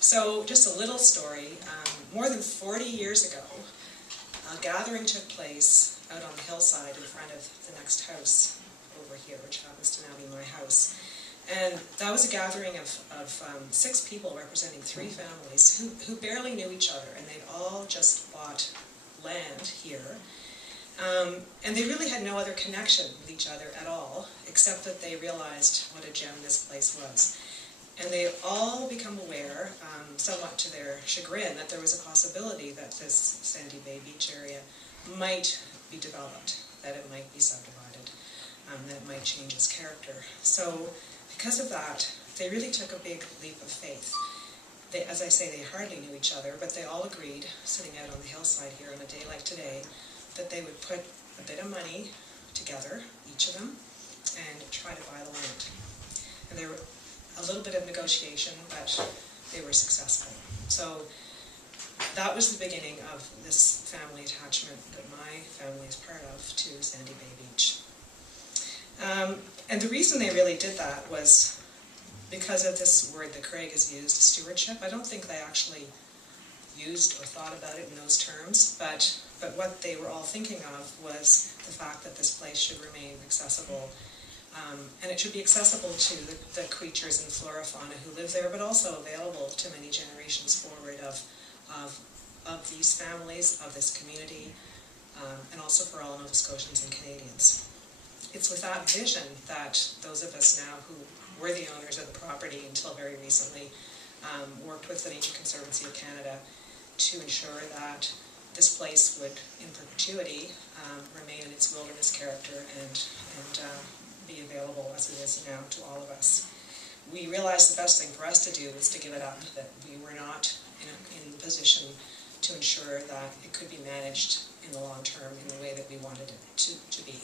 So just a little story. More than 40 years ago, a gathering took place out on the hillside in front of the next house over here, which happens to now be my house. And that was a gathering of 6 people representing 3 families who barely knew each other, and they'd all just bought land here. And they really had no other connection with each other at all, except that they realized what a gem this place was. And they all become aware, somewhat to their chagrin, that there was a possibility that this Sandy Bay Beach area might be developed, that it might be subdivided, that it might change its character. So because of that, they really took a big leap of faith. They, as I say, they hardly knew each other, but they all agreed, sitting out on the hillside here on a day like today, that they would put a bit of money together, each of them, and try to buy the land. And there were a little bit of negotiation, but they were successful. So that was the beginning of this family attachment that my family is part of to Sandy Bay Beach. And the reason they really did that was because of this word that Craig has used, stewardship. I don't think they actually used or thought about it in those terms, but what they were all thinking of was the fact that this place should remain accessible. And it should be accessible to the creatures and flora fauna who live there, but also available to many generations forward of these families, of this community, and also for all Nova Scotians and Canadians. It's with that vision that those of us now who were the owners of the property until very recently worked with the Nature Conservancy of Canada to ensure that this place would, in perpetuity, remain in its wilderness character and be available as it is now to all of us. We realized the best thing for us to do was to give it up, that we were not in the position to ensure that it could be managed in the long term in the way that we wanted it to be.